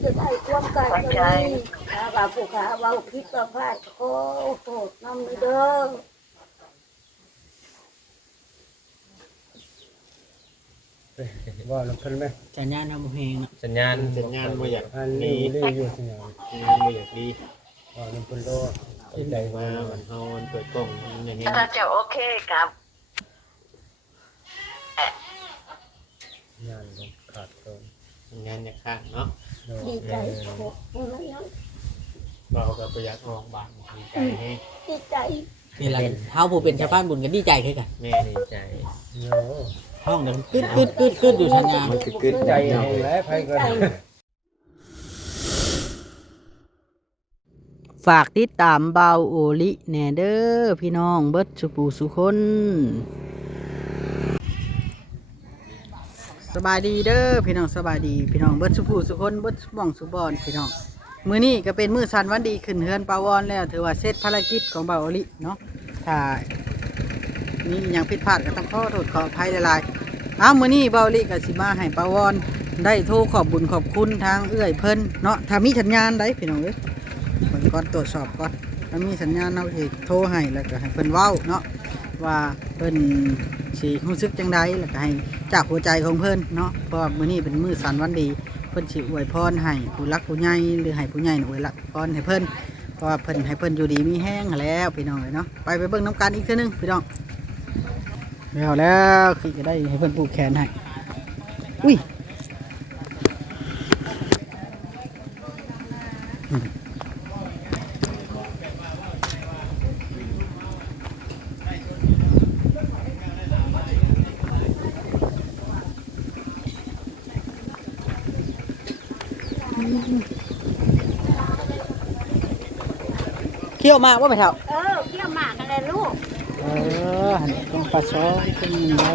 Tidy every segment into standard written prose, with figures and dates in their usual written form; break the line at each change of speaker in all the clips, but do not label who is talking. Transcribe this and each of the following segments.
จะได้ความกายใจถ้าว่าผู้ขาว่าผิดว่าพลาดขอโทษนำเด้อ
ว่าลำพันไหม
สัญญาณทำเพลงเนาะ
สัญญาณ
บ่อยาก
อันนี้เล่อยู่ที่ไหน
บ่อยากดี
ว่าลำพันโล
เข้าใจว่ามันเฮามันเปิดกล้องมันอย่างเงี้ย
ถ้าจะโอเคครับ
งานลงขาดเกิน
งานอย่าข้างเนาะ
ดีใจโอ้โหนั้น
เราก็บ่อยากออกบ้านดีใจให้
ดีใจ
นี่แหละเฮาผู้เป็นชาวบ้านบุญกันดีใจคือกัน
แม่
ดีใจ
โย
ห้องเดินกึดกึดกึดกึดอยู่สัญญาณ
มันกึด
ใจเอาแล้วไผก็
ฝากติดตามเบาโอลิแหน่เด้อพี่น้องเบิดสุปูสุคนสบายดีเด้อพี่น้องสบายดีพี่น้องเบิดสุปูสุคนเบิดสุบ้องสุบอนพี่น้องมื้อนี้ก็เป็นมื้อสันวันดีขึ้นเฮือนปาวอนแล้วถือว่าเสร็จภารกิจของเบาโอลิเนาะถ้ามีอหย่างผิดพลาดก็ต้องขอโทษขออภัยหลายๆมื้อนี้เบาโอลิก็สิมาให้ปาวอนได้โทรขอบบุญขอบคุณทางเอื้อยเพิ่นเนาะถ้ามีสัญญาณได้พี่น้องเอ้ย เพิ่นก่อนตรวจสอบก่อนถ้ามีสัญญาณเราสิโทรให้แล้วก็ให้เพิ่นเว้าเนาะว่าเพิ่นสิรู้สึกจังใดแล้วก็ให้จากหัวใจของเพิ่นเนาะเพราะว่ามื้อนี้เป็นมื้อสันวันดีเพิ่นสิอวยพรให้ผู้รักผู้ใหญ่หรือให้ผู้ใหญ่น่ะอวยพรให้เพิ่นเพราะว่าเพิ่นให้เพิ่นอยู่ดีมีแห้งหั้นแล้วพี่น้องเอ้ยเนาะไปเบิ่งน้ำกันอีกเทื่อนึงพี่น้องแล้วคือจะได้ให้เพิ่นผูกแขนให้อุ้ยเคี่ยวมากว่าไปเท่า
เกี่ยวหมากกันเลยลูก
หันตรงปลาซอขึ้นเรา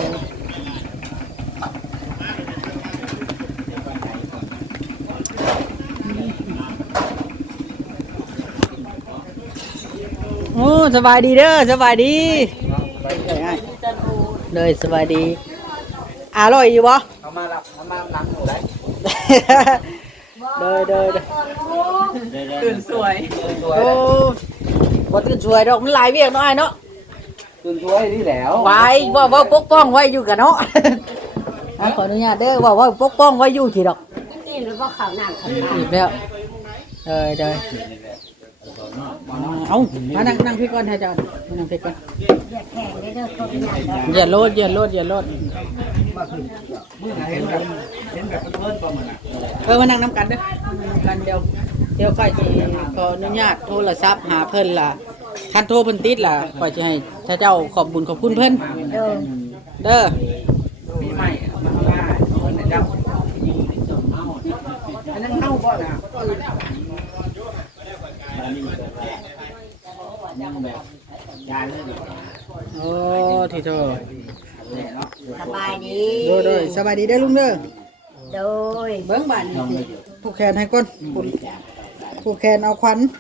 โอ้สบายดีเด้อสบายดีเลยสบายดีอร่อยอยู่บ่
เอามาหลังหนูได้
เด้อเด้อเด้อ
ตื่นสวย
โอ้บ่ตื่นช่วยดอกมันหลายเวียกเนาะอ้ายเนาะ
ตื่นช่วยนี่แล้ว
ไว้ว่าปกป้องไว้อยู่กันเนาะ ขออนุญาตเด้อว่าปกป้องไว้อยู่ที่ดอก
นี่หรือว่าข่าวหนังข่าวหนัง
อีกแล้วเด้อเอามานั่งพี่ก่อนให้เจ้านั่งพี่ก่อน
อย่าแข่งได้เด้อเขาเป็นอย่างนั้น
อย่าโลดอย่าโลดอย่าโลด
เห็นแบบเพิ่นประมาณน่ะ
มานั่งน้ำกันเด้อนั่งน้ำกันเดี๋ยวค่อยสิขออนุญาตโทรศัพท์หาเพิ่นล่ะคันโทรเพิ่นติดล่ะค่อยสิให้ถ้าเจ้าขอบบุญขอบคุณเพิ่น
เด้อ
เด้อ
มีใหม่เอามาว่าคนน่ะเจ้าอันนั้นเฮาบ่น่ะยังแบบยายเลยเด้อ
โอ้ที่โท
สบายดี
โดยสบายดีเด้อลุงเด้อ
โดย
เบิ้งบ้านนี่สิผูกแขนให้ก่อนผูกแขนเอาควัน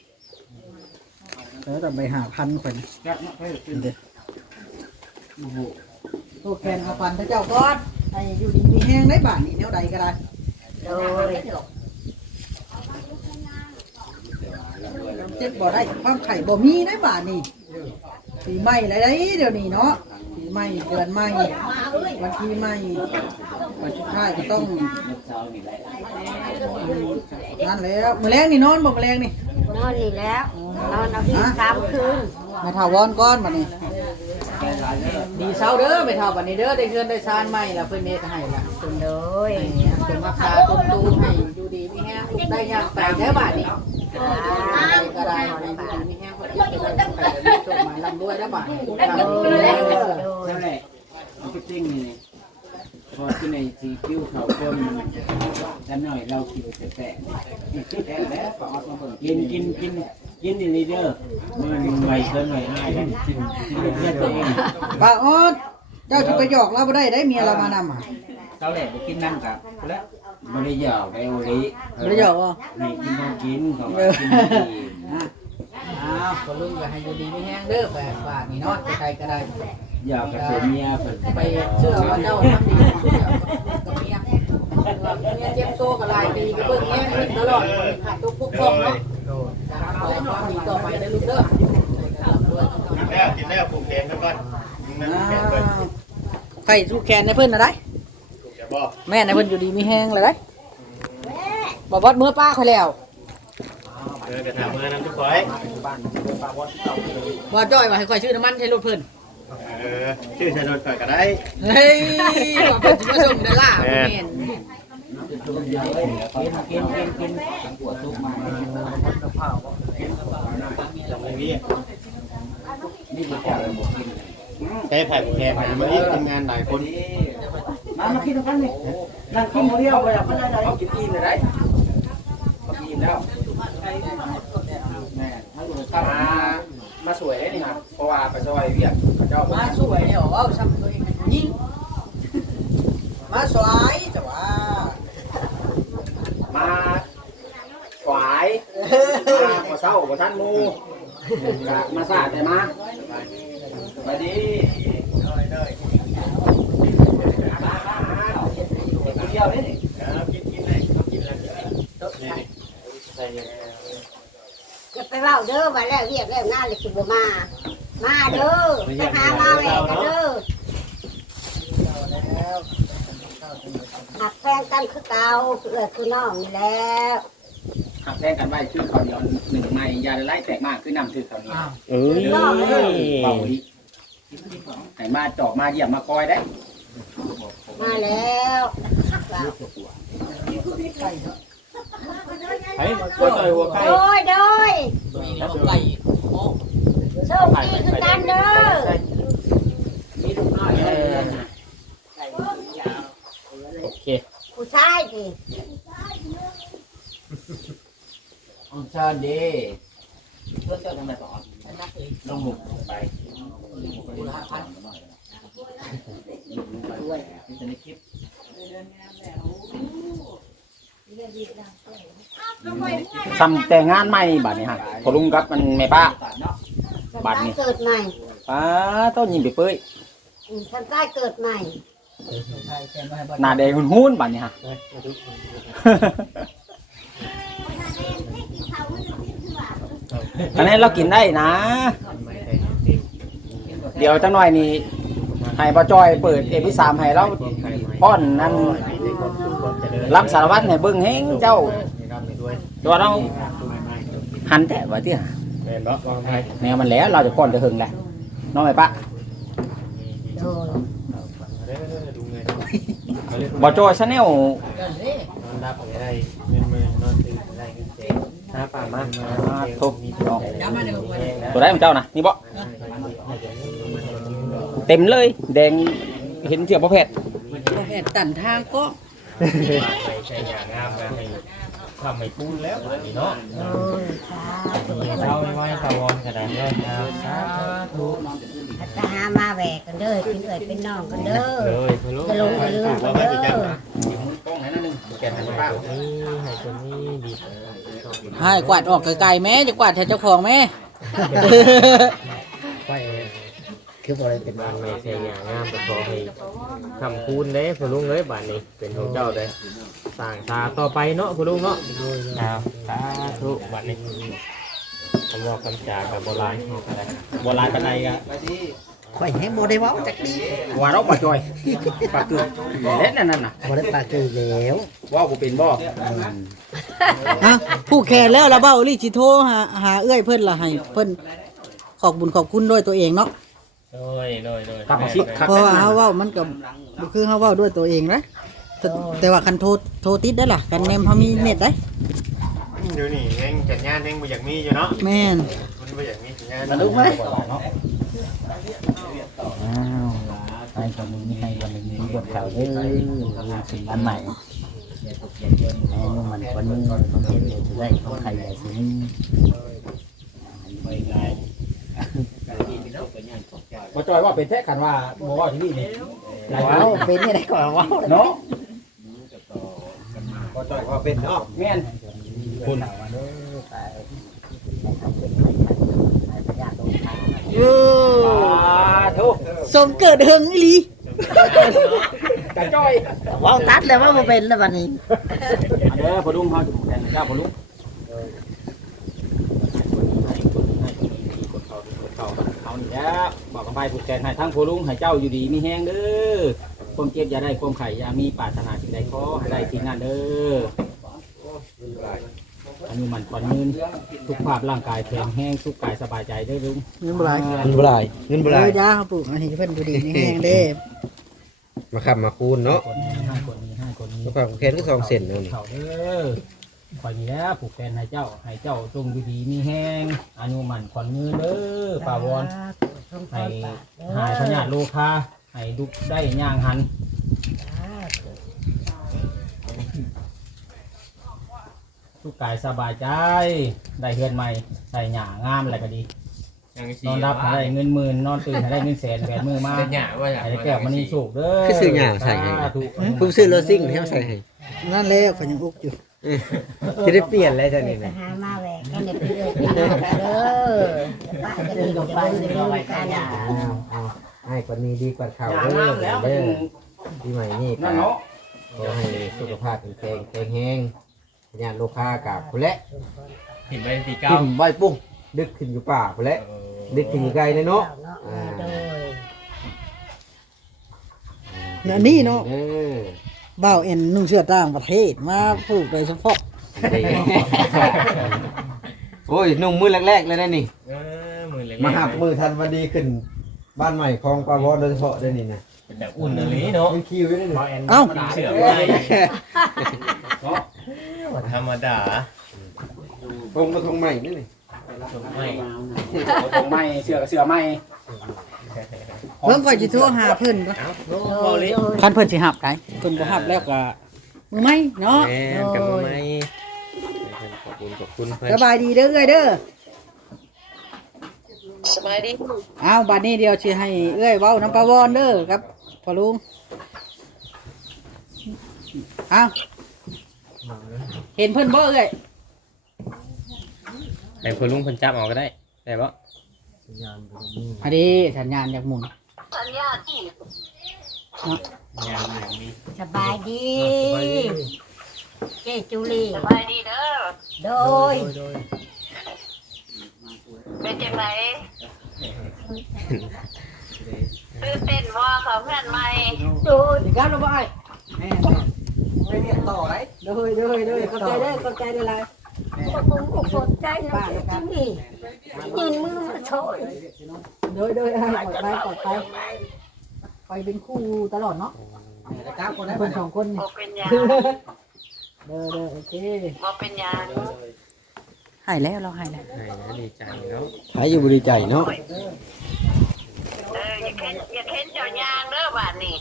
แล้วแต่ไปหาพันขวัญเด้อผูกแขนเอาควันพระเจ้าก่อนให้อยู่ดีมีแห้งได้บ้านนี่แนวใดก็ได้
โดย
เจ็บบ่ได้ความไข่บ่มีได้บ้านนี่ปีใหม่อะไรได้เดี๋ยวนี้เนาะปีใหม่เดือนใหม่วันที่ใหม่วันสุดท้ายก็ต้องนั่นแล้วมื้อแรงนี่นอนบ่มื้อแรงนี่
นอนนี่แล้วนอนเอาที่3 คืน
ไม่เท่าวอนก้อนบัดนี้ดีเศร้าเด้อไม่เท่าบัดนี้เด้อได้เงินได้ซานใหม่ละเพิ่นเฮ็ดให้ละ
โดย
สมราคาตุ้มๆให้อยู่ดีมีแฮงลูกได้ย่างไปเด้อบัดนี้ก็ได้ให้อยู่ดีมีแฮงเพิ่นเฮ็ดไปได้โชคมาร่ำรวยแล้วบัดนี้
นั่นแหละมันก็จริงนี่พอที่ในซีคิวเขาคนแล้วหน่อยเราคิวแตะแล้วก็ออกมาเบิ่งกินนี่เด้อมันไวเกินหน่อยอ้ายกินเพื่อตัวเอง
ป้าออดเจ้าสิไปหยอกเราบ่ได้ได้เมียเรามานำอ่ะ
เจ้าแหละไปกินนั่งกับแล้วบ่ได้หยอกได้โอริ
บ่ได้หยอกบ่
นี่กินบ่กินเขา
เอ
ว่า
อ
กินบ่กิน
อ้าวก็ลุงก็ให้อยู่ดีมีแฮงเด้อไปฝากนี่เนาะใครก็ได้
หยอกกับเมียเพิ่น
ไปเชื่อว่าเจ้าทำดีกับเมียเนี่ยเจ็บโซ่กับลายปีก็เบิ่งเนี่ยตลอดขาดตัวพวกพ้องเนาะขอความดีต่อไปได้ลูกเด้อ
กินแล้วผูกแขนกันก่อนมันผูกแขนก่อน
ใครทุกแขนในเพิ่นน่ะได้
อย่าบอก
แม่ในเพิ่นอยู่ดีมีแห้งเลยได้บอกว่าเมื่อป้าค่อยแล้ว
กระถางมือน้ำทุกคน
ว่าจ้อยว่าให้ค่อยชื่อน้ำมันใช้รถเพิ่น
ชื่อชนนก่อนก็ได้
เฮ้ยว่าเพิ่นสิมาส่งได้ล่ะบ่แม่น
กินหัวซุกมา
ลงอย่างนี้
นี่คือแก่เลยหมดกิน
ใช้ไผ่ผูกแขนนะมาทำงานหลายคน
มากินกันนี่นั่งกินคนเดียวเลยไม่ได้เขากินอิ่มเลยได้เขากินอิ่มแล้วแม่ถ้าอยู่ข้าวมาสวยได้นี่ครับเพราะว่าไปซอยเวียดเจ้า
มาสวยเนี่ยว่าซ้ำตัวเองเป็นผู้หญิงมาสวยแต่ว่า
มาขวายมาเศร้ามาท่านมูมาซาแต่มามาดีเที่ยวนี่
กินเลยกินแล้วใส่
จะไปเล่าเด้อมาแล้วเรียกแล้วหน้าเลยสิบ่มาเด้อไปหามาแหวกกันเด้อหักแฟนกันคือเก่าคือเอื้อคือน้องนี่แล้ว
หักแทงกันไว้คือเขาเดียวหนึ่งไม้ยาไล่แตกมากคือนำถือเขานี้
เอ้ย
เบาดีไหนมาจอกมาเยี่ยมมาคอยได้
มาแล้ว
ไอ้มาช่วยหัวไก่
โดย
แล้วก็ไก่
โชคดีคือกันเด้อ
มีลูกน้อย
โอเค
ผู้ชายดิ
องชาเดเพื่อนเจ้าทำไมต่อลงหมุกไปด้วยจะในคลิปทำแต่งานใหม่บัดนี้ฮะพอลุงกับมันแม่ป้าบัดนี้
เกิดใหม่
ป้าต้นยิงไปเปื่อย
ฉันใกล้เกิดใหม่
หน้าแดงหุ่นๆบัดนี้ฮะ อันนี้เรากินได้นะ เดี๋ยวจังหน่อยนี่ให้ป้าจอยเปิดMP3ให้เราป้อนนั่นรับสารวัตรให้เบิ่งแฮงเจ้าตัวเราหันแต่ว่าที่
แม่นบ่วางไผ่
แนวมันแล้วเราจะป้อนจะหึงแหละน้องไอ้ปะ
โดย
ดูเงิน
บ่จอยชาแนล
นอนรับอะไรเงินมือนอนตื่นอะไรเงินเจ๊หาป่ามา
ทุกน้องตัวได้ของเจ้านะนี่บ่เต็มเลยแดงเห็นเสียบประเภท
แม่ตันทางก็
ใช้ยางามกันให้ทำให้ปูนแล้วนี่เนาะ
โดยสาธุ
เราไม่ไหวตะวันกันได้เลยสาธุ
ไปหามาแหวกกันเด้อเป็นเอ๋ยเป็นน้องกันเด้อ
เลยพะโล้
จะลงจะลืมกันเด้อ
กล้องไหนนั่นนึงแกนให้ป้า
นี่ให้คนนี้ดี
ให้กวาดออกไกลๆแม่จะกวาดแทนเจ้าของแม่
ไปคือบ่ได้เป็นบ้านไม่ใช่ยางามแต่ขอให้คำคูณเด้พะลุงเอ้ยบ้านนี้เป็นของเจ้าเด้สร้างตาต่อไปเนาะพะลุงเนาะครับสาธุบ้านนี้ผมบอกคำจากับโบราณโบราณกันใดกัน
ข่อยให้โมได้เว้าจักดี
ว่าเราบ่จอยปากเกลือเล่นนั่นน่ะ
บ่ได้ปากเกินแล้ว
ว่ากูเป็นบ่
ฮะผู้แขนแล้วละเบ้าลี่สิโทรหาเอื้อยเพิ่นล่ะให้เพิ่นขอบบุญขอบคุณด้วยตัวเองเนาะ
โดย
กลับมาชิดครับ
เพราะว่าเฮาเว้ามันก็บ่คือเฮาเว้าด้วยตัวเองนะแต่ว่าคันโทรติดได้ล่ะกันแนมเฮามีเน็ตได้
เดี๋ยวนี้เองจัดงานเองบ่อยากมีอยู่เนาะ
แม่น
มันบ่อยากมีจัดงาน
มาดูไหมอ้าวให้คนนี้ให้คนนี้บทข่าวเด้อสิ่งอันใหม่แม่นุ่มมันคนนึงต้องเห็นเลยจะได้ของใครใหญ่สิบ่จอยว่าเป็นแท้กันว่าบ่ว่าที่นี่นี่
ว้าวเป็นนี่ได้ก่อนว้าว
เนาะ
บ่จ่อยว่าเป็นเนาะ
แม่น
คุณ
โอ้
ทุก
สมเกิดเฮิงอีหลี
กระจ้อย
ว้าวตัดแล้วว่าบ่เป็นแล้วบัดนี้
อันเด้อพอลุงเขาจะแทนเจ้าพอลุงเอานี่แหละบอกกับไปผูกแขนให้ทั้งพอลุงให้เจ้าอยู่ดีมีแห้งเด้อความเจ็บอย่าได้ความไข่อย่ามีปรารถนาสิ่งใดขอให้ได้สิ่งนั้นเด้ออันนี้มันก่อนยืนทุกภาพร่างกายแข็งแห้งทุกกายสบายใจเด้อลุง
เงินบ่หลาย
เงินบ่หลายเงินบ่หลาย
ยาเขาปลูกอันนี้เพิ่นดูดีมีแห้งเด้
มาขับมาคูณเนาะ
คนนี้5 คนนี้5 คนนี้
แล้วก็แค่คือ2เซนเนาะนี่
เขาเด้อคอยนี้แล้วผูกแขนให้เจ้าจงอยู่ดีมีแห้งอนุมันขวัญมือเด้อป่าวอนให้หายพญาติโลคาให้ดุกได้ย่างหันทุกกายสบายใจได้เฮือนใหม่ใส่หญ้างามอะไรก็ดีนอนรับให้ได้เงินหมื่นนอนตื่นให้ได้เงินแสนแหวนมือมาให้ได้แก้วมันนี่สุกเด้อ
คือซื้อหญ้าใส่ให้
ถูก
ผมซื้อรถซิ่งให้เขาใส่ให้
นั่นแล้วก็ยังอุกอยู่
จะได้เปลี่ยนอะไรจังนี่
ไป
นะ
หามาแหวกกันเดี๋ยวไปเด้อป้าจะดีกับไปจะดีกันอ่ะ
เอาให้กว่านี้ดีกว่าเขา
หญ้า
เด้
งาม
อ
แล้ว
เด้อปีใหม่นี่
นั่
ก็
นเนาะ
ขอให้สุขภาพแข็งแรงญาติโลคากับพุ่นแหละ
เห็นใบตีเก้า
ขึ้นใบปุ้งดึกขึ้นอยู่ป่าพุ่นแหละดึกขึ้นอยู่ไกลเลยเนาะ
โดย
อันนี้เนาะ
เออ
บ่าวเอ็นนุ่งเสื้อต่างประเทศมาปลูกโดยเฉพาะ
โอ้ยนุ่งมือแรกๆเลยนะนี่
มือเล็ก
มาหับมือทันวันดีขึ้น บ้านใหม่ของปาวอโดยเฉพาะด้วยนี่นะ
เป็นแบบอุ่นอะไรเนาะ
เป็นคิวอยู่ด้วยนี่
เอ้า
เสือไม่ธรรมดา
ตรงมาตรงใหม่นี่นี่
ไม่
ตรงไม้เสือกับเสือไม้
เพิ่นก็สิโทรหาเพิ่นบ่
เอ้าโ
โด
อ้
ย
ลิ
โดย
คันเพิ่นสิหับได้เพิ่นบ่หับแล้วก็มือไหมเนาะ
แม่นกับมือไหมขอบคุณเพื่อน
สบายดีเด้อเอ้ยเด้อ
สบายดี
เอาบัดนี้เดียวสิให้เอ้ยเว้าน้ำปลาวอนเด้อครับพ่อลุงเอาเห็นเพิ่นบ่เอ้ย
ให้คนลุงคนจับเอาก็ได้ได้ปะ
อันนี้สัญญาณจากหมุน
สัญญาที่
งานอย่างนี้
สบายดีเจจูลี
สบายดีเด้อ
โดย
เป็นจังไรตื่นเต้นว่าเขาเพื่อนใหม่
โดย
อีกแล้วบ่ไอ้
ไปเรียนต่อไร
เด้อเด้อเด้อเข้าใจเด้อเข้าใจได้หลาย
ผมก็สนใจนะเจจูลียืนมือมาโชย
เด้อเด้อให้ปลอดภัยไปเป็นคู่ตลอดเนาะเพิ่นสองคนนี่
บ่เป็นหยัง
เด้อเด้อโอเค
บ่เป็นหยัง
หายแล้วเราหายแล้ว
ให้นะดีใจเนาะ
หายอยู่บริใจเนาะ
อย่าเค้นเจ้ายางเด้อบาดนี้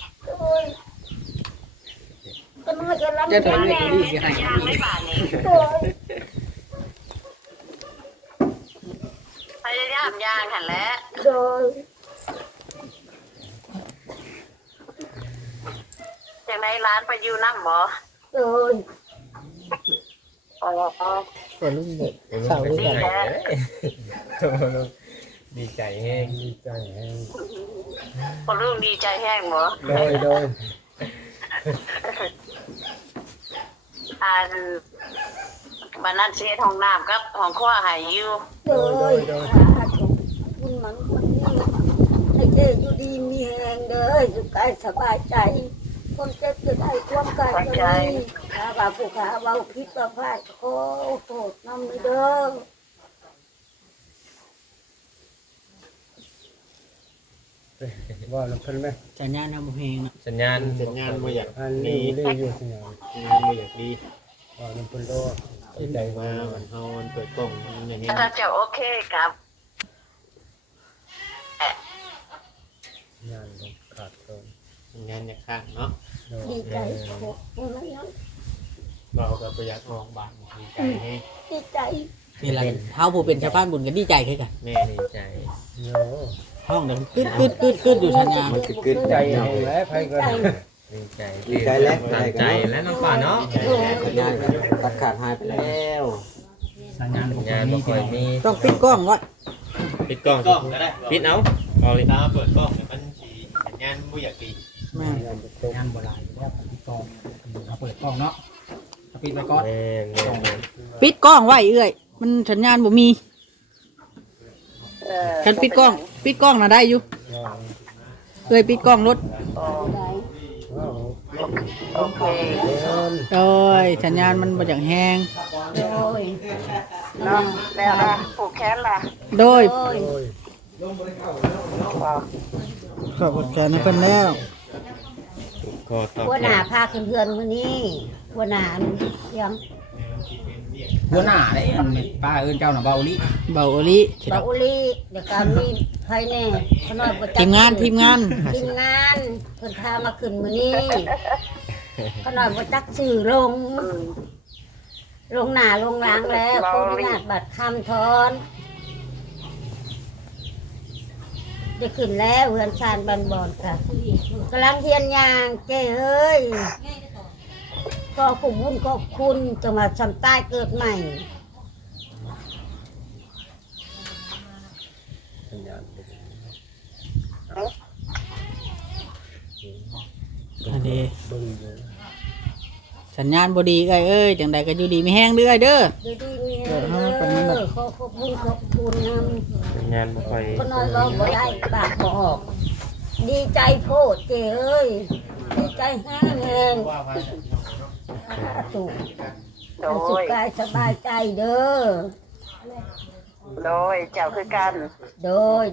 ก็น้อยก็รับ
จะถอย
ยาง
เว
แน่
ที
เจ้ายางไม่บาดนี้
โดย
พยายามยางหันแหล้ว
โดย
จังไรร้านไปอยู่น้ำบ่
โดย
อ๋อ
ตัวลุงเด็ก
เข่าดีใจดีใจแห้ง
คนรุ่งดีใจแห้งบ่
โดยโดย
อันบ้านนั้นเสียห้องน้ำกับห้องครัวใหายอยู่
โดยคุณมันคนนี้ให้เจอยู่ดีมีแรงเด้อสุขกายสบายใจคนเจ็บจะได้ความกายจะดีถ้าว่าผู้ขาเว้าคิดว่าพลาดขอโทษนำเด้อ
ว่าเราเพิ่นไหม
สัญญาณนำเพลง
สัญญาณ
มาอยากอันนี้เรื่องอยู่ที่ไหน
ไม่อยากดี
ว่ามันเพิ่นโลใจมามันเฮามันเปิดกล้องมันอย่างนี้
ถ้าเจ้าโอเคครับ
งานลงขาดเกิน
สัญญาณอยากข้างเนาะ
ดีใจโอ้ยนั้น
เราก็ประหยัดออกบาทดีใจให้
ดีใจ
นี่แหละเฮาผู้เป็นชาวบ้านบุญกันดีใจคือกัน
แม่ดีใจ
โย
ห้องเดินกึดอยู่สัญญาณ
มันกึด
ใจเอาแล้วไผก็
ดีใจ
ดีใจแล้ว
ตั้งใจและน้องป่าเนาะ
สัญญาณตัดขาดหายไปแล้ว
สัญญาณ
สัญญาณบ่ค่อยมี
ต้องปิดกล้องไว้
ปิดกล้องก็ได้ปิดเอาเอาเลยตาเปิดกล้องมันสีสัญญาณบ่อยากดี
แม่
งานจะต
สัญ
ก
ญาณโบราณ
แล้วปิดกล้องเอาเปิดกล้องเนาะเอาปิดไว้ก่อน
แม่นแม่นแม่น
ปิดกล้องไว้เอ้ยมันสัญญาณบ่มีคันปิดกล้องน่ะได้อยู่เอ้ยปิดกล้องรถ
โอเค
โอ้ยสัญญาณมันบ่อย่างแฮง
โดย
เนาะแล้วนะผูกแขนล่ะ
โดย
โดย
ขอบคุณแกนเพิ่นแล้ว
ก็ตอบ
หัวหน้าพาขึ้นเพื่อนมื้อนี้หัวหน้าเสียง
หัวหน้าได้อันป้าเอิ้นเจ้าน่ะเบาลิ
เบาอลิสิ
บา
ดอก
อุลีเดี๋ยวก็มีใครแน่ขน้อยบ่จัก
ทีมงาน
ทีมงานเพิ่นพามาขึ้นมื้อนี้ขน้อยบ่จักชื่อลงหน้าลงหลังแล้วขออนุญาตบัตรคำทอนได้ขึ้นแล้วเฮือนชานบันบอนค่ะกำลังเฮียนยางเจ้เอ้ยก็ขอบคุณขอบคุณจังหวัดสำใต้เกิดใหม่
สัญญาณ
อันนี้
เบิ่งอยู่
สัญญาณบ่ดีเอ้ยจังใดก็อยู่ดีมีแฮงเด้อเด้อ
ดีดีมีเด้อขอขอบคุณขอบคุณนำ
งานบ่ค่อย
ก็น้อยร้องบ่ได้ปากบ่ออก ดีใจโพดเจ้เอ้ยดีใจแห้งแห้งสุข
โด
สุข
ย
กายสบายใจเด้อ
โดยเจ้าคือกัน
โดย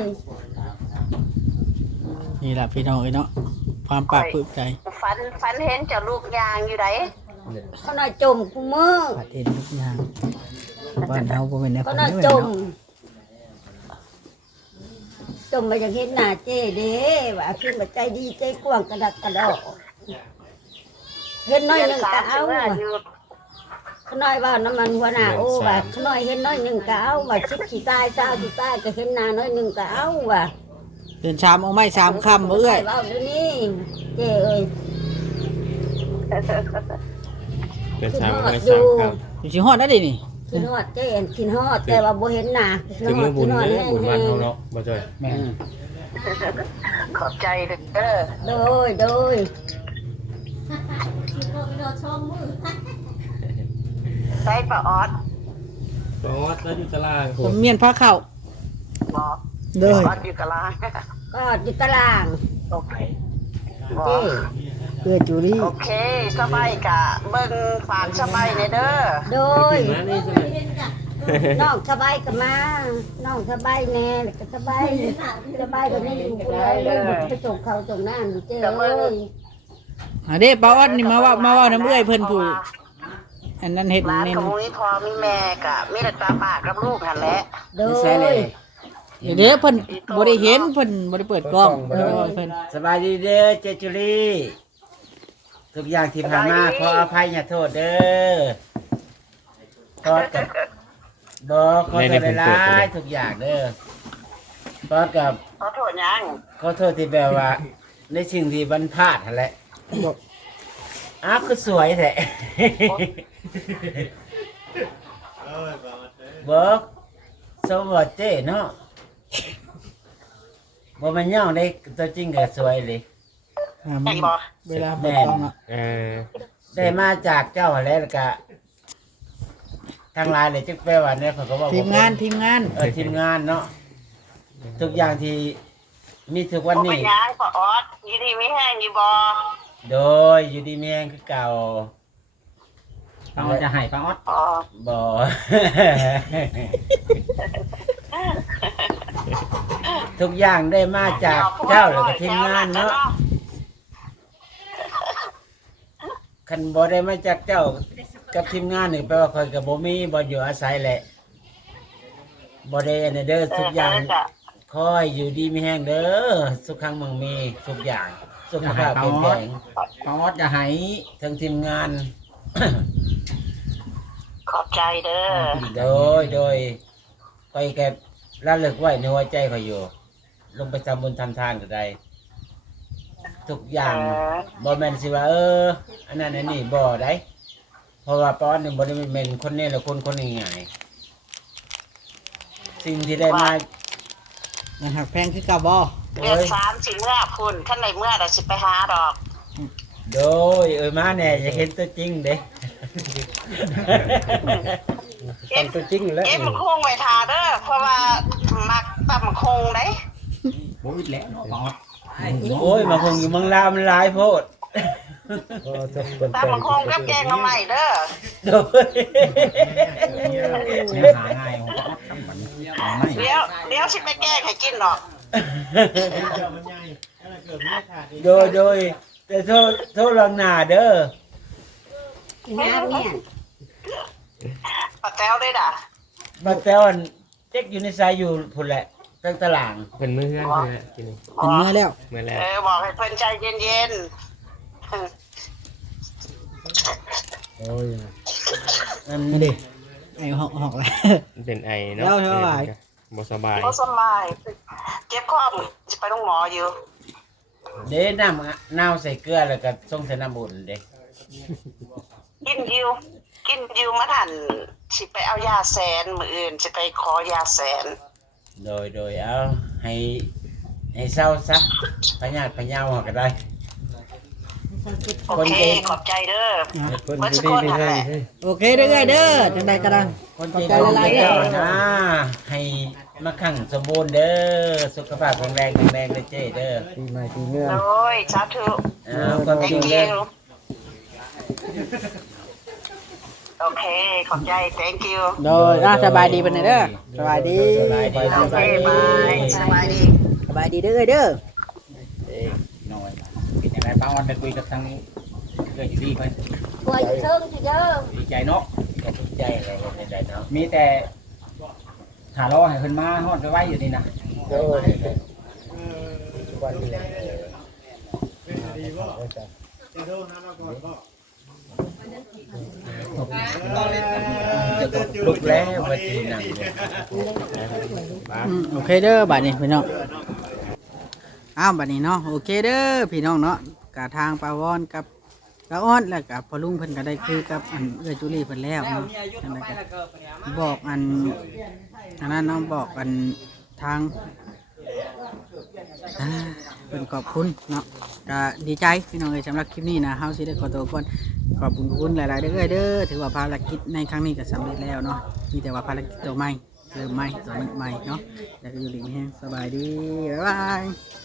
นี่ล่ะพี่น้องเอ้ยเนาะความปากปลื้มใจ
ฝันเห็นเจ้าลูกยางอยู่ไหน
เขาน้อยจมกูมือ
ประเทศทุกอย่างบ้านเฮาบ่แม่นแนว
เขา
คน
น้อย
เด้อ
จม
เนาะ
จมมาอย่างเห็นหน้าเจ้เด้ว่าขึ้นมาใจดีใจกว้างกระดักกระดอกเห็นน้อยหนึ่งก็เอา ขน้อยว่าน้ำมันหัวหน้าโอ้ว่าขน้อยเห็นน้อยหนึ่งก็เอาว่าชิดขี้ตายเศร้าขี้ตายก็เห็นหน้าน้อยหนึ่งก็เอาว่า
เดินชามเอาไม้ชามค่ำบ่เอ้ย
ว่าเดี๋ยวนี้เจ้เอ้ย
เป็นสาม
ขึ้นฮอด
ไม่
อยู่
สามครับ
อยู่สิฮอดได้ดินี่
กินฮอดเจ้กินฮอดแต่ว่าบ่เห็นหน้า
ถึงมือบุญ
กินฮอด
เด้
แห้ง
บุญบ้านเฮาเนาะบ่จ้อย
แม่น
ขอบใจเด้อ
โดย
ใส่ปลาออด
ก็แล้วอยู่ตาราง
ผมเมียนพาเข้า
บอก
เด้อ
ออดอยู่กะลา
ก็อยู่ตาราง
โอเคบอ
เจ้
ก
เพื่อจุลี่
โอเคสบายกะเบิ่งฝากสบายในเด้อ
โดย
มานี่ใช่ไหม
น้องสบายก็มาน้องสบายแน่แล้วก็สบายก็ไม่อยู่คนเดียวเลยไปส่งเขาส่งน้ำอยู่เจ้เอ้ย
อ่าเด้ป้าอ้อนนี่มาเว้าน้ำเอื้อยเพิ่นผู้อันนั้นเฮ็ด
ร้าน
เน้น
ของมีพ่อมีแม่กะมีแต่ตาปากกับลูกหันแหละ
โด
ไม่ใช่เลย ย
เด้อเพิ่นบ่ได้เห็นเพิ่นบ่ได้เปิดกล้องเพิ่น
สบายดีเด้อเจจุลีทุกอย่างที่ผ่านมาขออภัยอย่าโทษเด้อทอดกับบอกขอโทษหลายๆทุกอย่างเด้อทอดกับ
ขอโทษยัง
ขอโทษที่แบบว่า ในสิ่งที่บรรพลาดนั่นแหละอ้าวคือสวยแท้ บอกสวัสดีเนาะบ่แมันย่องได้ตัวจริงก็สวยเลย
อ่ามันเวลาเปิดกล้องอ่ะ
เออ
ได้มาจากเจ้าแล้วก็ทางไลน์เลยจึกแปลว่าเนี่ยเขาก็บอก
ทีมงาน
ทีมงานเนาะทุกอย่างที่มีทุกวัน
บ่เป็
นี้
นยังปลาออดยี่ดีไม่แห้งอยู่บ่
โดยอยู่ดีเมียงคือเก่าป้าออดจะให้ป้าออด
อ๋อ
บ่ ทุกอย่างได้มาจากเจ้าแล้วก็ทีมงานเนาะคันบ่ได้มาจากเจ้ากับทีมงานนี่แปลว่าคอยกับบ่มีบ่อยู่อาศัยแหละบ่ได้อันนี้เด้อทุกอย่างคอยอยู่ดีมีแห้งเด้อสุขขังมั่งมีทุกอย่างสุขภาพแข็งแรงป้าออดจะให้ทั้งทีมงาน
ขอบใจเด้อ
โดยคอยแกระลึกไว้ในหัวใจคอยอยู่ ลงไปทำบุญทำทานก็ได้ทุกอย่างบ่แม่นสิว่าอันนั้นอันนี้บ่ได้เพราะว่าป้าออดนี่บ่ได้เป็นคนนี้ละคนง่ายๆสิ่งที่ได้มา
มันหักแพงคือเก่าบ่
เดือน3สิเมื่อพุ่นขั้นในเมื่อแต่สิไปหาดอก
โดยมาแน่จะเห็นตัวจริงเด้
เก็บ
ตัวจริงแล้ว
เก็บมันคงไว้ทาเด้อเพราะว่ามักตำมันคงได้
โอ้ยแล้วเนาะปอดโอ้ยมาคงอยู่เมืองลาวมันหลายโพด
ตำมันคงกับแกงมาใหม่เด้อ
โดยหาง่ายของปอดทำมันไม่
เดี๋ยวสิไปแกงให้กินหรอก
โดยแต่โทษลังหน้าเด้อ
หาเนี่ย
ปะแต้วได้ด่ะ
บักแต้วอันเจ๊กอยู่ในสายอยู่พุ่นแหละตั้งตาราง
เป็นมื้อเฮือนเพิ่นแหละกินนี่
เป็นเมื่อแล้ว
มื้อแล้ว
บอกให้เพิ่นใจเย็น
โอ้ย
อัน
มาดิไอ้หอกแล้ว
เป็นไอเนาะ
แล้วเท่าไหร่
บ่สบาย
ๆบ่สบายเจ็บคอสิไปโรงหมออยู่
เด้น้ำใส่เกลือแล้วก็ส่งใส่น้ำบุญเด้
กินอยู่มาทันสิไปเอายาแสนมื้ออื่นสิไปขอยาแสน
โดยเอาให้เศร้าซะพญาติพญาวเอาก็ได้
โอเคขอบใจเด้อ
คน
เบิด
ดี
สุคน
ไม่
นั่น
ให้
แหละ
โอเคเด้อเด้อจังใดก็ได้
คนใจดีใจเจ้านะให้มาขังสมบูรณ์เด้อสุขภาพแข็งแรงเด้อเจ้เด้อ
ปีใหม่ปีเงื่อน
โอ้ยสาธุ
เอาความจริง
thank
เด้อ
you โอเคขอบใจ thank you
โดยสบายดีเป็นไงเด้อสบายดี
สบายดี
โอเคบายสบายดี
สบายดีเด้อเด้อ
หน่อยเป็นยังไงป้าออนไปคุยกับทางเกิดอยู่ดีไป
ป่วยอยู่เชิงเด้อ
ดีใจเนาะดีใจอะไรดีใจเนาะมีแต่ถาล้อให้เพิ่นมาฮอดไว้อยู่นี่นะ
โอ้ยวันนี้
จะตกลุกแล้ววันที่นั่งเนี่ย
โอเคเด้อบัดนี้พี่น้องอ้าวบัดนี้เนาะโอเคเด้อพี่น้องเนาะกะทางปาวอนกับปาอ้อนแล้วกับพอลุงเพิ่นก็ได้คุยกับอันเอื้อจุลีเพิ่นแล้วเนาะจังไดก็บอกอันนั้นเนาะบอกอันทางเป็นขอบคุณเนาะก็ดีใจพี่น้องเอ้ยสำหรับคลิปนี้นะเฮาสิได้ขอตัวก่อนขอบคุณหลายๆเด้อเด้อถือว่าภารกิจในครั้งนี้ก็สำเร็จแล้วเนาะมีแต่ว่าภารกิจตัวใหม่เริ่มใหม่ตัวนึงใหม่เนาะแล้วก็อยู่ดีมีแฮงสบายดีบ๊ายบาย